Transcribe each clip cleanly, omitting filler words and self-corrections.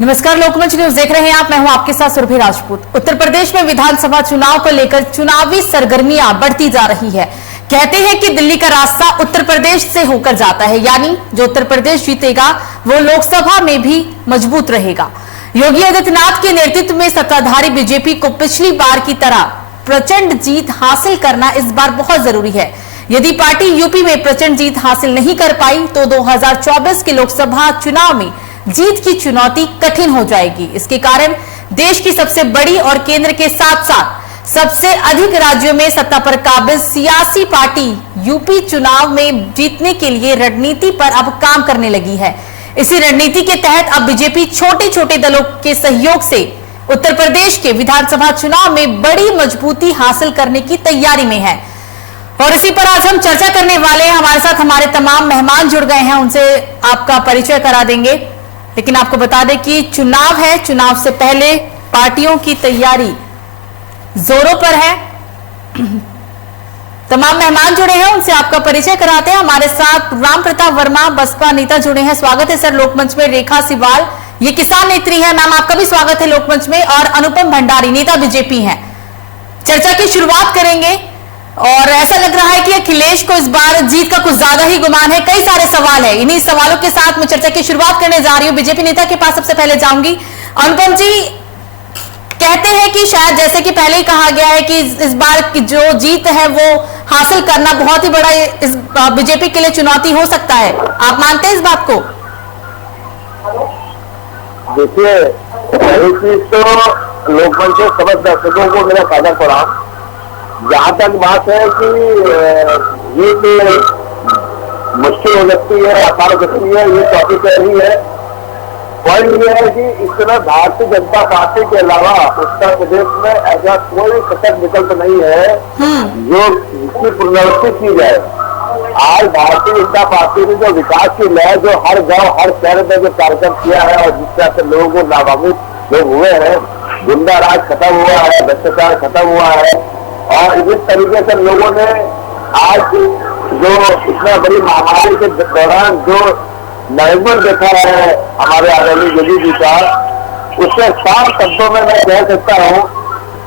नमस्कार, लोकमंच न्यूज देख रहे हैं आप। मैं हूं आपके साथ सुरभि राजपूत। उत्तर प्रदेश में विधानसभा चुनाव को लेकर चुनावी सरगर्मियां बढ़ती जा रही है। कहते हैं कि दिल्ली का रास्ता उत्तर प्रदेश से होकर जाता है, यानी जो उत्तर प्रदेश जीतेगा वो लोकसभा में भी मजबूत रहेगा। योगी आदित्यनाथ के नेतृत्व में सत्ताधारी बीजेपी को पिछली बार की तरह प्रचंड जीत हासिल करना इस बार बहुत जरूरी है। यदि पार्टी यूपी में प्रचंड जीत हासिल नहीं कर पाई तो 2024 के लोकसभा चुनाव में जीत की चुनौती कठिन हो जाएगी। इसके कारण देश की सबसे बड़ी और केंद्र के साथ साथ सबसे अधिक राज्यों में सत्ता पर काबिज सियासी पार्टी यूपी चुनाव में जीतने के लिए रणनीति पर अब काम करने लगी है। इसी रणनीति के तहत अब बीजेपी छोटे छोटे दलों के सहयोग से उत्तर प्रदेश के विधानसभा चुनाव में बड़ी मजबूती हासिल करने की तैयारी में है। और इसी पर आज हम चर्चा करने वाले हैं। हमारे साथ हमारे तमाम मेहमान जुड़ गए हैं, उनसे आपका परिचय करा देंगे। लेकिन आपको बता दें कि चुनाव है, चुनाव से पहले पार्टियों की तैयारी जोरों पर है। तमाम मेहमान जुड़े हैं, उनसे आपका परिचय कराते हैं। हमारे साथ राम प्रताप वर्मा बसपा नेता जुड़े हैं। स्वागत है सर लोकमंच में। रेखा सिवाल ये किसान नेत्री है, मैम आपका भी स्वागत है लोकमंच में। और अनुपम भंडारी नेता बीजेपी हैं। चर्चा की शुरुआत करेंगे और ऐसा लग रहा है कि अखिलेश को इस बार जीत का कुछ ज्यादा ही गुमान है। कई सारे सवाल है, इन्हीं सवालों के साथ मैं चर्चा की शुरुआत करने जा रही हूं। बीजेपी नेता के पास सबसे पहले जाऊंगी। अनुपम जी, कहते हैं कि शायद जैसे कि पहले ही कहा गया है कि इस बार की जो जीत है वो हासिल करना बहुत ही बड़ा इस बीजेपी के लिए चुनौती हो सकता है। आप मानते हैं इस बात को? देखिए, पहली चीज तो लोकमंच के समस्त दर्शकों को मेरा सादर प्रणाम। जहां तक बात है कि ये मुश्किल हो सकती है, आसान हो सकती है, ये टॉपिक ही है। पॉइंट ये है कि इस समय भारतीय जनता पार्टी के अलावा उत्तर प्रदेश में ऐसा कोई सशक्त विकल्प नहीं है जो इसकी पुनरावृत्ति की जाए। आज भारतीय जनता पार्टी ने जो विकास की लहर जो हर गांव हर शहर में जो कार्यक्रम किया है और जिस तरह से लोगों को लाभान्वित लोग हुए हैं, गुंडा राज खत्म हुआ है, भ्रष्टाचार खत्म हुआ है और इस तरीके से लोगों ने आज जो इतना बड़ी महामारी के दौरान जो मैनेजमेंट देखा है हमारे आदरणीय योगी जी का, उसके साफ शब्दों में मैं कह सकता हूँ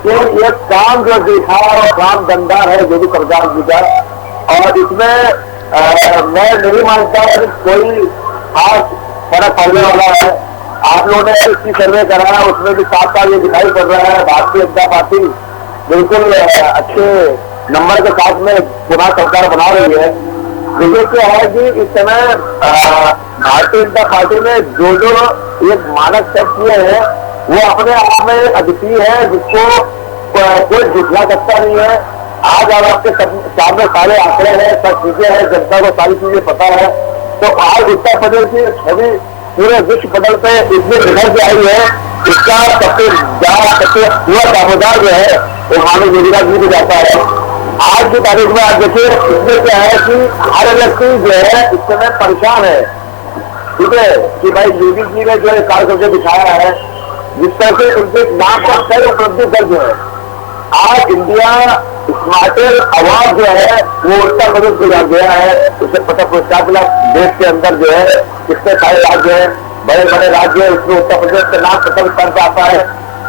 कि ये काम जो देखा और काम दमदार है योगी सरकार जी का। और इसमें मैं नहीं मानता कि कोई खास फर्क पड़ने वाला है। आप लोगों ने इसकी सर्वे कराया, उसमें भी साफ साफ ये दिखाई पड़ रहा है भारतीय जनता पार्टी बिल्कुल अच्छे नंबर के साथ में पुनः सरकार बना रही है। देखिए क्या है कि इस समय भारतीय जनता पार्टी ने जो एक मानक सेट किए हैं वो अपने आप में अद्वितीय है, जिसको कोई झुठला सकता नहीं है। आज आप आपके सामने सारे आंकड़े हैं, सब चीजें हैं, जनता को सारी चीजें पता है। तो आज उत्तर प्रदेश की छवि पूरे विश्व पटल पे इतनी निखर के आई है, इसका सबसे पूरा दामोदार जो है वो मानव योजना जी को जाता है। आज की तारीख में आप देखिए, इसमें क्या है कि हर व्यक्ति जो है इस समय परेशान है, ठीक है, कि भाई योगी जी ने जो कार्य करके दिखाया है, जिस तरह से उनके नाम पर कई उपलब्धि दर्ज है। आज इंडिया स्मार्टर अवार्ड जो है वो उत्तर प्रदेश को जा गया है। उसे पता पुरस्कार मिला देश के अंदर जो है कितने सारे राज्य है, बड़े बड़े राज्य है, उसमें उत्तर प्रदेश का नाम प्रथम स्थान पर आता है।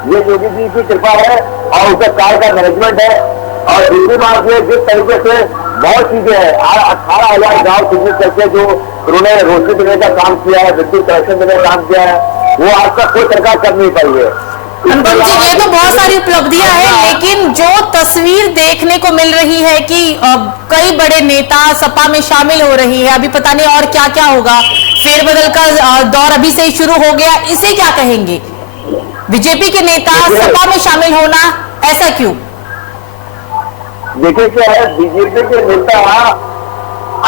ये योगी जी की कृपा है और उसका कार्य का मैनेजमेंट है। और दूसरी बात ये, जिस तरीके से बहुत चीजें हैं, 18,000 गाँव चिन्हित करके जो उन्होंने रोशनी देने का काम किया है, विद्युत कनेक्शन देने का काम किया है, वो आज तक कोई सरकार कर नहीं पाई है। अनुपम जी, ये तो बहुत सारी उपलब्धियां हैं, लेकिन जो तस्वीर देखने को मिल रही है कि कई बड़े नेता सपा में शामिल हो रही है, अभी पता नहीं और क्या क्या होगा, फेरबदल का दौर अभी से ही शुरू हो गया, इसे क्या कहेंगे? बीजेपी के नेता सपा में शामिल होना ऐसा क्यों? देखिए क्या है, बीजेपी के नेता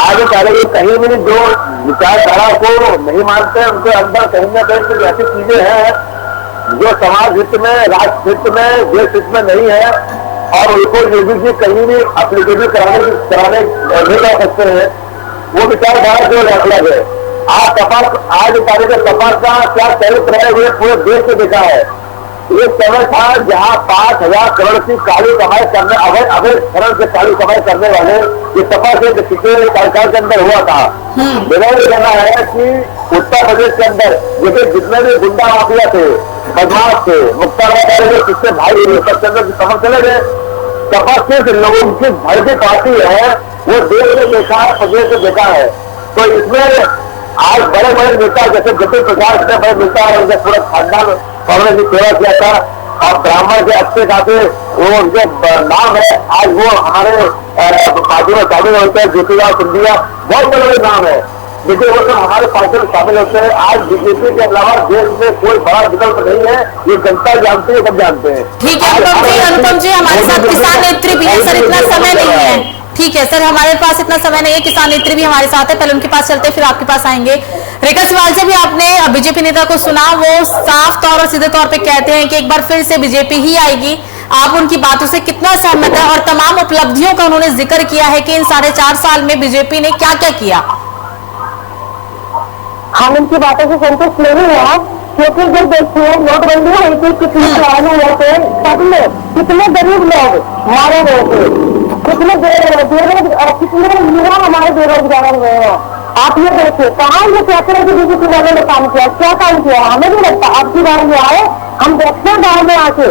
आगे कहीं भी जो विचारधारा को नहीं मानते, उनके अंदर कहीं ना कहीं कुछ ऐसी चीजें हैं जो समाज हित में, राष्ट्र हित में, देश हित में नहीं है और उनको योगी जी कहीं भी एप्लीकेशन कराने नहीं कर सकते हैं। वो विचारधारा जो अलग है। आज तारीख सपा का क्या चरित्र है वो पूरे देश में देखा है। ये समय था जहाँ 5,000 करोड़ की काली कमाई करने अवैध खनन से काली कमाई करने वाले ये सपा से पिछले सरकार के अंदर हुआ था। मेरा ये कहना है कि उत्तर प्रदेश के अंदर जैसे जितने भी गुंडा माफिया थे, बदमाश थे, मुख्तार किससे भाई सबके अंदर समझ चले गए। सपा सिर्फ लोगों की भरती पार्टी है, वो देश में देखा है, प्रदेश में देखा है। तो इसमें आज बड़े बड़े नेता जैसे जतिन प्रसाद इतने बड़े नेता है, उनके पूरा खानदान कांग्रेस की सेवा किया था और ब्राह्मण के अच्छे खासे वो उनके नाम है। आज वो हमारे पार्टी में शामिल होते हैं। ज्योतिराव सिंधिया बहुत बड़े बड़े नाम है, देखिए वो सब हमारे पार्टी में शामिल होते हैं। आज बीजेपी के अलावा देश में कोई बड़ा विकल्प नहीं है, ये जनता जानती है, सब जानते हैं। ठीक है अनुपम जी हमारे साथ किसान नेत्री भी है सर, इतना समय नहीं है। ठीक है सर, हमारे पास इतना समय नहीं है, किसान नेत्री भी हमारे साथ है, पहले उनके पास चलते फिर आपके पास आएंगे। रेखा सिवाल से भी आपने बीजेपी नेता को सुना, वो साफ तौर और सीधे तौर पे कहते हैं कि एक बार फिर से बीजेपी ही आएगी। आप उनकी बातों से कितना सहमत है और तमाम उपलब्धियों का उन्होंने जिक्र किया है कि इन 4.5 साल में बीजेपी ने क्या क्या किया? हम इनकी बातों से संतुष्ट नहीं है, क्योंकि जब देखिए नोटबंदी हुई थी, कितने सवाल हुए थे, सबने कितने गरीब लोग मारे गए थे, कितने युवा हमारे बेरोजगार हुए हैं। आप ये देखिए कहाँ ये कहते हैं कि बीजेपी वालों ने काम किया, क्या काम किया हमें नहीं लगता। अब की बार जो आए हम देखते हैं गाँव में आके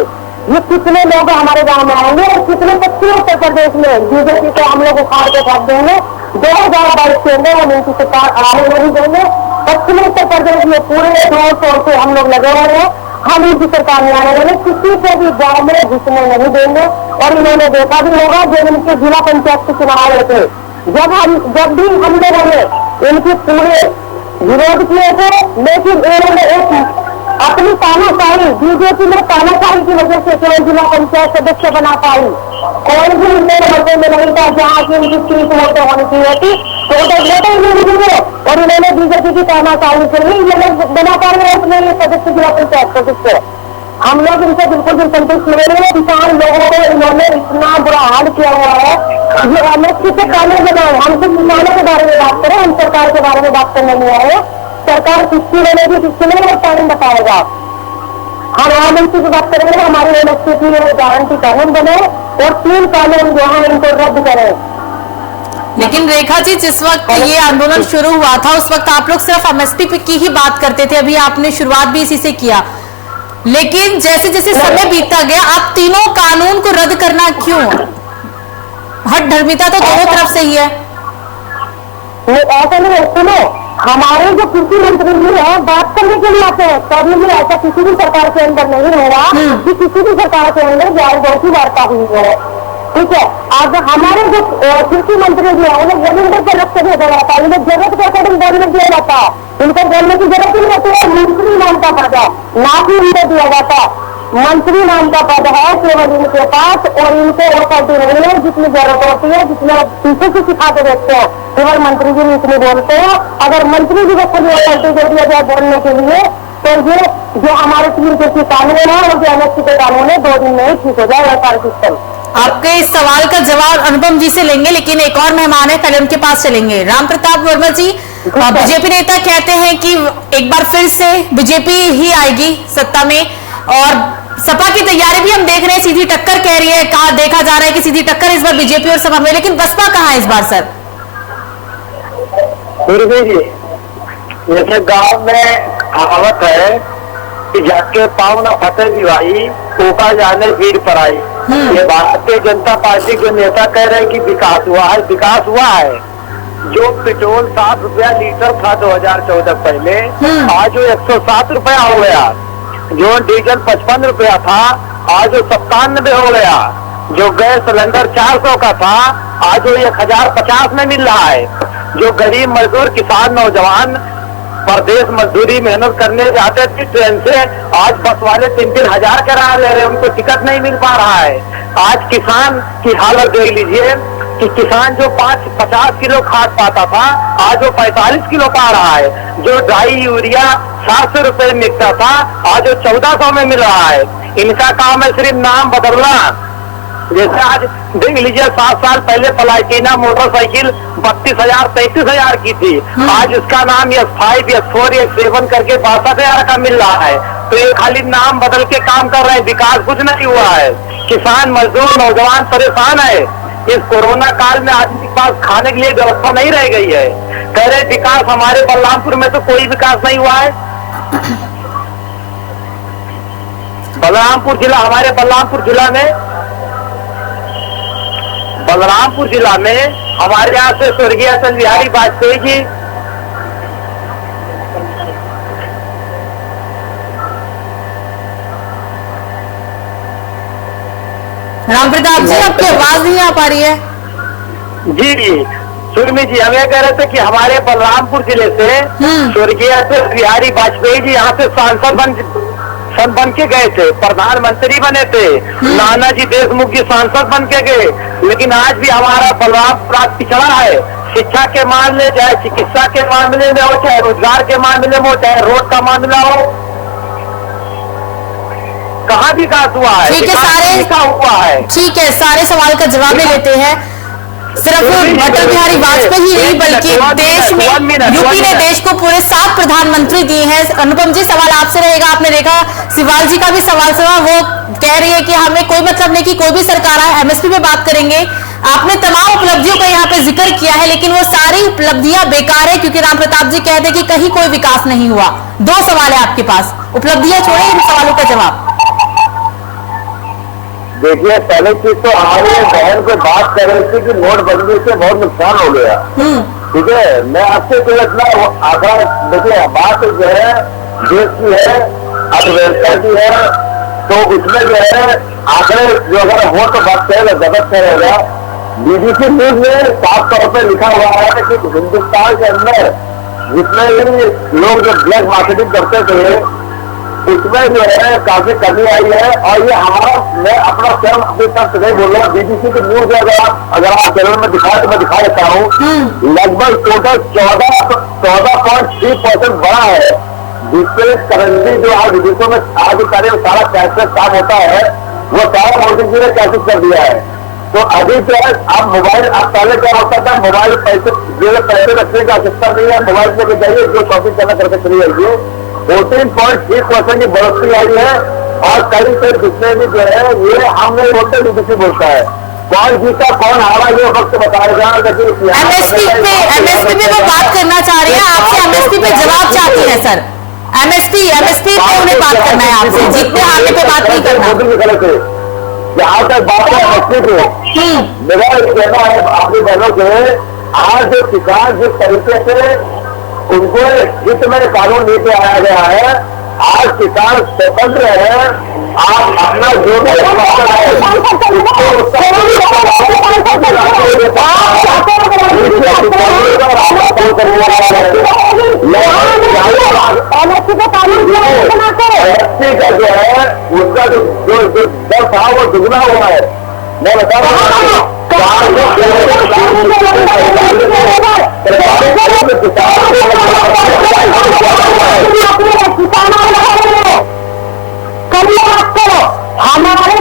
ये कितने लोग हमारे गांव में आएंगे और कितने पश्चिमी उत्तर प्रदेश में बीजेपी को हम लोग उखाड़ के फेंक देंगे। 2022 के अंदर हम इनकी सरकार आने नहीं देंगे। पश्चिमी उत्तर प्रदेश में पूरे जोर शोर से हम लोग लगे हुए हैं, हम इनकी सरकार में आने देंगे, किसी को भी गाँव में घुसने नहीं देंगे। और इन्होंने देखा भी होगा जब इनके जिला पंचायत के चुनाव हुए थे, जब भी हम लोगों ने इनके पूरे विरोध किए थे, लेकिन इन्होंने एक अपनी तानाशाही बीजेपी में तानाशाही की वजह से केवल जिला पंचायत सदस्य बना पाई। कोई भी इनके मौके में नहीं था जहाँ की इनकी 30 वोटें होनी चाहिए थी, टोटल वोटें नहीं दिए और इन्होंने बीजेपी की तानाशाही से ही ये लोग बना पा रहे हैं अपने सदस्य जिला पंचायत सदस्य। हम लोग इनसे बिल्कुल भी संतुष्ट नहीं है। किसान लोगों को इन्होंने इतना बुरा हाल किया हुआ है, ये एमएसपी से कानून बनाए। हम तो किसानों के बारे में बात करें, हम सरकार के बारे में बात करने नहीं आए। सरकार किसकी बनेगी किसकी नहीं टाइम बताएगा। हम एमएसपी की बात करेंगे, हमारी एमएसपी की गारंटी कानून बने और 3 कानून जो है इनको रद्द करें। लेकिन रेखा जी जिस वक्त ये आंदोलन शुरू हुआ था उस वक्त आप लोग सिर्फ एमएसपी की ही बात करते थे, अभी आपने शुरुआत भी इसी से किया, लेकिन जैसे जैसे समय बीतता गया आप तीनों कानून को रद्द करना क्यों? हठधर्मिता तो दोनों तरफ से ही है। ऐसा नहीं है, सुनो हमारे जो कृषि मंत्री जी है बात करने के लिए आते हैं, कभी भी ऐसा किसी भी सरकार के अंदर नहीं होगा कि किसी भी सरकार के अंदर जायज की वार्ता हुई है। ठीक है, अब हमारे जो कृषि मंत्री जी है उन्हें जमीन पर लक्ष्य दिया जाता है, उन्हें जरूरत के अकॉर्डिंग बोलने दिया जाता है, उनको बोलने की जरूरत नहीं होती है। मंत्री नाम का पद है, ना कि उनको दिया जाता। मंत्री नाम का पद है केवल इनके पास और इनको अथॉरिटी नहीं है जितनी जरूरत होती है, जितने पीछे से सिखा के देखते हैं केवल मंत्री जी इतने बोलते हैं। अगर मंत्री जी को खुद अथॉरिटी दे दिया जाए बोलने के लिए तो ये जो हमारे 3 कृषि कानून है और जो एमएसपी के कानून है 2 दिन में ही ठीक हो जाएगा सारा सिस्टम। आपके इस सवाल का जवाब अनुपम जी से लेंगे, लेकिन एक और मेहमान है, पहले उनके पास चलेंगे। राम प्रताप वर्मा जी, बीजेपी नेता कहते हैं कि एक बार फिर से बीजेपी ही आएगी सत्ता में और सपा की तैयारी भी हम देख रहे हैं, सीधी टक्कर कह रही है, कहा देखा जा रहा है कि सीधी टक्कर इस बार बीजेपी और सपा में, लेकिन बसपा कहाँ है इस बार सर? जैसे गांव में कहावत है कि जाके पाँव न फटे दिवाई ऊपर जाने भीड़ पर आई। ये भारतीय जनता पार्टी के नेता कह रहे हैं कि विकास हुआ है, विकास हुआ है। जो पेट्रोल 7 रुपया लीटर था 2014 पहले, आज वो 107 रुपया हो गया। जो डीजल 55 रुपया था आज वो 97 हो गया। जो गैस सिलेंडर 400 का था आज वो 1050 में मिल रहा है। जो गरीब मजदूर किसान नौजवान परदेश मजदूरी मेहनत करने जाते थे ट्रेन से, आज बस वाले 3-3 हजार किराया ले रहे हैं, उनको टिकट नहीं मिल पा रहा है। आज किसान की हालत देख लीजिए कि किसान जो 50 किलो खाद पाता था आज वो 45 किलो पा रहा है। जो ड्राई यूरिया 700 रुपए मिलता था आज वो 1400 में मिल रहा है। इनका काम है सिर्फ नाम बदलना। जैसे आज देख लीजिए 7 साल पहले प्लाटिना मोटरसाइकिल 32,000 33,000 की थी, आज इसका नाम S5 S4 S7 करके 62,000 का मिल रहा है। तो ये खाली नाम बदल के काम कर रहे हैं, विकास कुछ नहीं हुआ है। किसान, मजदूर, नौजवान परेशान है। इस कोरोना काल में आदमी के पास खाने के लिए व्यवस्था नहीं रह गई है। कह रहे विकास, हमारे बलरामपुर में तो कोई विकास नहीं हुआ है। बलरामपुर जिला, हमारे बलरामपुर जिला में हमारे यहाँ से स्वर्गीय अटल बिहारी वाजपेयी जी, राम प्रताप जी, आपकी आवाज नहीं आ पा रही है। जी सुरमी जी, हम ये कह रहे थे कि हमारे बलरामपुर जिले से स्वर्गीय अटल बिहारी वाजपेयी जी यहाँ से सांसद बन के गए थे, प्रधानमंत्री बने थे। नानाजी देशमुख जी सांसद बन के गए। लेकिन आज भी हमारा बलरामपुर पिछड़ा है। शिक्षा के मामले, चाहे चिकित्सा के मामले में हो, चाहे रोजगार के मामले में हो, चाहे रोड का मामला हो, कहाँ विकास हुआ है? ठीक है, ठीक है, सारे सवाल का जवाब ले लेते हैं। सिर्फ अटल बिहारी वाजपेयी नहीं बल्कि देश में यूपी ने देश को पूरे 7 प्रधानमंत्री दिए हैं। अनुपम जी, सवाल आपसे रहेगा। आपने देखा शिवाल जी का भी सवाल सुना, वो कह रही है कि हमें कोई मतलब नहीं कि कोई भी सरकार आए, एमएसपी पे बात करेंगे। आपने तमाम उपलब्धियों का यहाँ पे जिक्र किया है, लेकिन वो सारी उपलब्धियां बेकार है क्योंकि राम प्रताप जी कहते हैं कि कहीं कोई विकास नहीं हुआ। 2 सवाल है आपके पास, उपलब्धियां छोड़े, इन सवालों का जवाब। देखिए, पहले चीज तो हमारे बहन को बात कर रही थी कि नोटबंदी से बहुत नुकसान हो गया। ठीक है, मैं आपसे कोई इतना आंकड़ा, देखिए बात जो है देश की है, अर्थव्यवस्था की है, तो उसमें जो है आंकड़े जो अगर हो तो बात करेगा, गलत करेगा। बीबीसी न्यूज में साफ तौर पर लिखा हुआ है कि हिंदुस्तान के अंदर जितने भी लोग जो ब्लैक मार्केटिंग करते थे उसमें जो है काफी कमी आई है। और ये हमारा, मैं अपना स्वयं अपनी तरफ से नहीं बोल रहा, बीबीसी की न्यूज अगर आप चैनल में दिखाए तो मैं दिखा देता हूँ। लगभग टोटल 14.3% बढ़ा है, जिससे करेंसी जो आज विदेशों में आज करे सारा कैशलेस काम होता है, वो सारा मोदी जी ने कैसे कर दिया है। तो अभी जो है आप मोबाइल, आप पहले क्या होता था, मोबाइल पैसे रखने का आवश्यकता नहीं है, मोबाइल में जाइए, जो शॉपिंग करना करके चली जाइए। 14.3% की बढ़ोतरी आई है। और कई से जितने भी जो है ये हम नहीं बोलते, बीबीसी बोलता है। कौन जीता कौन हारा ये वक्त बताएगा। लेकिन एमएसपी पे वो बात करना चाह रही है, आपसे एमएसपी पे जवाब चाहती है सर। एमएसपी पे उन्हें बात करना है आपसे, जीतने हारने पे बात नहीं करना। जहाँ तक बात है एमएसपी पे, मेरा कहना है आपकी बहनों से, आज जो किसान जिस तरीके से उनको हित में कानून लेके आया गया है, आज किसान स्वतंत्र है। आप अपना जो भी का जो है उसका जो दर था वो दुगना हुआ है। मैं बता रहा हूँ हमारे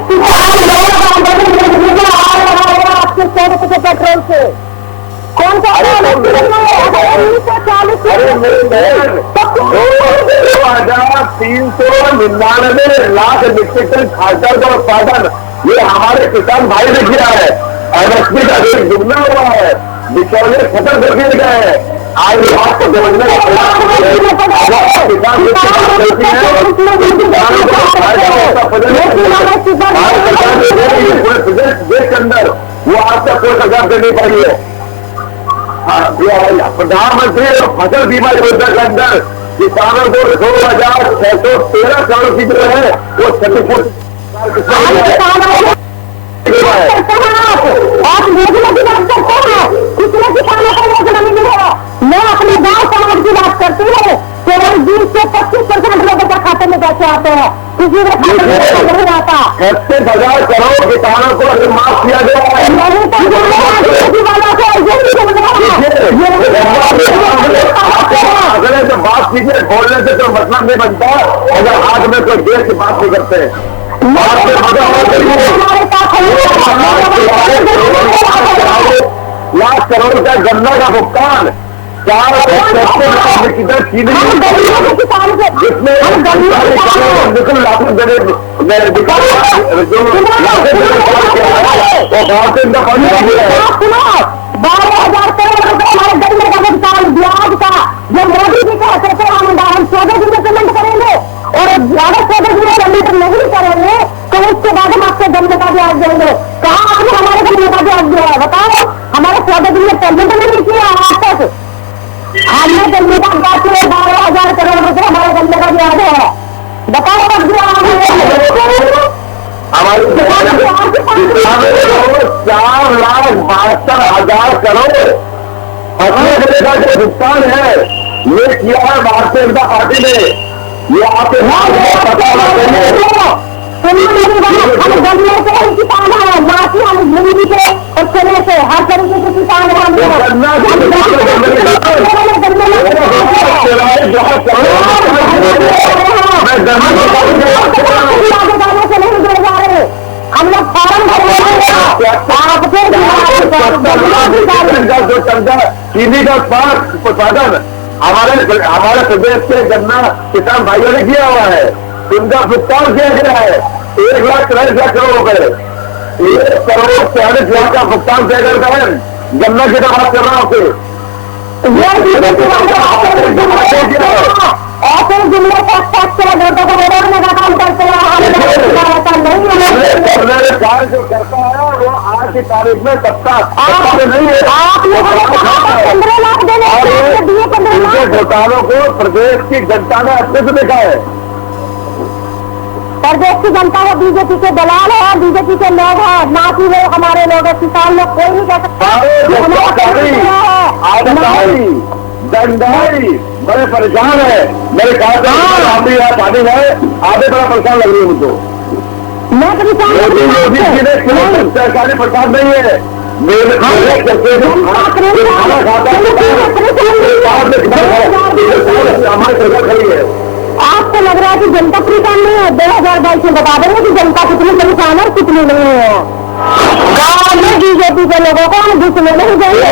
पेट्रोल से कौन सा 2,399 लाख मीट्रिक टन खासकर का उत्पादन ये हमारे किसान भाई ने किया है। एमएसपी का रेट दुगना हुआ है, बिचौले खत्म कर दिए गए हैं। आज आपको समझने देश के अंदर वो आपका कोई सरकार दे नहीं पाई है। प्रधानमंत्री फसल बीमा योजना के अंदर किसानों को 2,613 करोड़ की जो है वो क्षतिपूर्ति मैं अपने गांव समाज की बात करती हूँ। केवल 20 से 25% लोगों के खाते में पैसे आते हैं, किसी के खाते में नहीं आता। 30,000 करोड़ किसानों को अभी माफ किया गया है। अगर ऐसे बात कीजिए, बोलने से तो मतलब नहीं बनता अगर हाथ में कोई देश की बात नहीं करते। 1,00,000 करोड़ का गन्ना का भुगतान 4 कितना चीनी जिसमें सुनो 12,000 करोड़ रुपए हमारे गन्ने का भुगतान ब्याज का जब मोदी जी कहते थे हम 14 दिन में पेमेंट करेंगे और अगर 14 दिन में पेमेंट नहीं करेंगे तो उसके बाद हम आपसे गन्ने का ब्याज देंगे। कहाँ आपने हमारे गन्ने का ब्याज दिया है बताओ? हमारे 14 दिन में पेमेंट नहीं किया आज तक। हमने गन्ने का ब्याज 12,000 करोड़ रुपए हमारे गन्ने का ब्याज है। बताओ कब दिया हमारी 4,62,000 करोड़ फसलों का जो भुगतान है ये किया है भारतीय जनता पार्टी ने। ये आपके पता होना चाहिए। गन्ने से ही किसान है ना कि हम भिंडी से और चने से हर तरीके के किसान हम लोग फॉर्म जो चीनी का उत्पादन हमारे प्रदेश के गन्ना किसान भाइयों ने किया हुआ है, उनका भुगतान किया गया है 1,43,00,000 करोड़ रुपए। 1,40,40,00,000 का भुगतान किया गया है गन्ना की बात कर रहा हूँ आपसे। ऐसे जुमले काम करते कार्य जो करता है वो आज की तारीख में सत्ता नहीं है। 15 लाख देने घोटालों को प्रदेश की जनता ने अच्छे से देखा है। प्रदेश की जनता है बीजेपी के दलाल है, बीजेपी के लोग हैं, ना कि वो हमारे लोग है। किसान लोग कोई नहीं कह सकता। दंडाई बड़े परेशान है। मेरे कहा पानी है आधे बड़ा परेशान लग रही है मुझको। मोदी जी ने सरकारी प्रसाद नहीं है। हमारी सरकार खड़ी है। आपको लग रहा है कि जनता परेशान नहीं है? 2022 में बता देंगे कि जनता कितनी परेशान है कितनी नहीं है। गाँव में बीजेपी के लोगों को हम घुसने नहीं देंगे।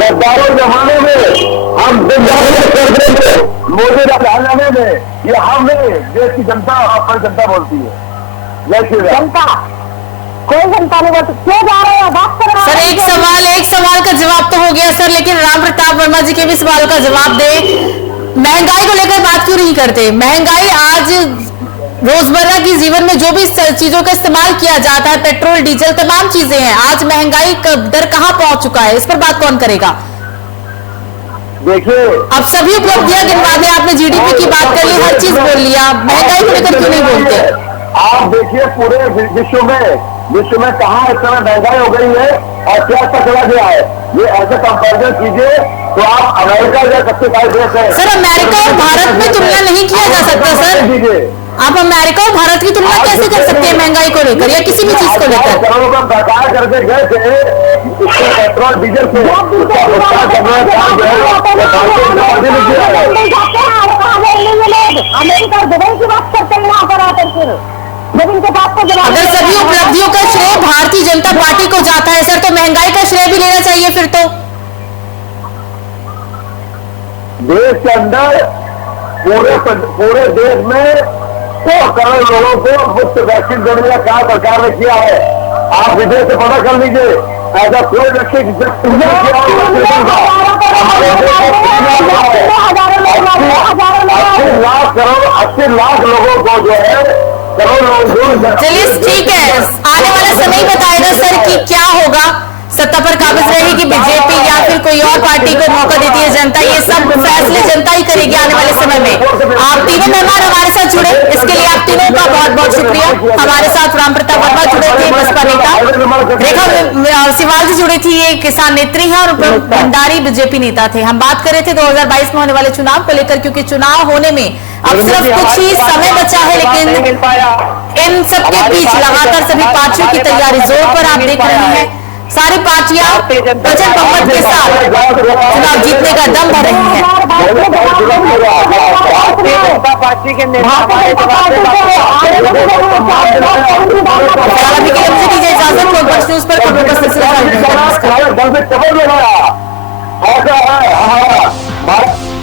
गद्दारों जमाने में हम मोदी राजनामे में ये हम नहीं, देश की जनता अपनी जनता बोलती है। जनता कोई जनता नहीं बोलती। क्यों जा रहे हैं बात कर रहे सर? एक सवाल का जवाब तो हो गया सर, लेकिन राम प्रताप वर्मा जी के भी सवाल का जवाब दे। महंगाई को लेकर बात क्यों नहीं करते? महंगाई आज रोजमर्रा की जीवन में जो भी चीजों का इस्तेमाल किया जाता है, पेट्रोल डीजल तमाम चीजें हैं, आज महंगाई का दर कहां पहुंच चुका है? इस पर बात कौन करेगा? देखिए अब सभी उपलब्धियां गिनवा दें, आपने जीडीपी की बात कर ली, हर चीज बोल लिया, महंगाई को लेकर क्यों नहीं बोलते? आप देखिए पूरे विश्व में कहाँ इस समय महंगाई हो गई है और क्या चला गया है। ये ऐसे कंपेरिजन कीजिए तो आप अमेरिका या सबसे बड़े देश है। सर अमेरिका और भारत में तुलना नहीं किया जा सकता सर। आप अमेरिका और भारत की तुलना कैसे कर सकते हैं महंगाई को लेकर या किसी भी चीज को लेकर? करोड़ों का सरकार करके गए थे पेट्रोल डीजल से अमेरिका और दुबई की बात करते हैं यहाँ पर आकर फिर जब इनके पास को जवाब। अगर सभी उपलब्धियों का श्रेय भारतीय जनता पार्टी को जाता है सर, तो महंगाई का श्रेय भी लेना चाहिए फिर तो। देश के अंदर पूरे देश में 100 करोड़ लोगों को मुफ्त वैक्सीन देने का काम सरकार ने किया है। आप विदेश से पता कर लीजिए, ऐसा कोई व्यक्ति 80 लाख लोगों को जो है चलिए ठीक है, आने वाला समय बताएगा सर कि क्या होगा, सत्ता पर काबिज रहेगी बीजेपी या फिर कोई और पार्टी को मौका देती है जनता। ये सब फैसले जनता ही करेगी आने वाले समय में। आप तीनों मेहमान हमारे साथ जुड़े, इसके लिए आप तीनों का बहुत बहुत शुक्रिया। हमारे साथ राम प्रताप वर्मा जुड़े थे, बसपा नेता, रेखा सिवाल जी जुड़ी थी, ये किसान नेत्री है, और भंडारी बीजेपी नेता थे। हम बात कर रहे थे 2022 में होने वाले चुनाव को लेकर, क्योंकि चुनाव होने में अब सिर्फ कुछ ही समय बचा है, लेकिन इन सबके बीच लगातार सभी पार्टियों की तैयारी जोर पर आप देख रहे हैं। सारी पार्टियां वचन बहुमत के साथ चुनाव जीतने का दम भर रही हैं। पार्टी के दीजिए इजाजत, न्यूज पर खबरों का सिलसिला। ऐसा है। हाँ, भारत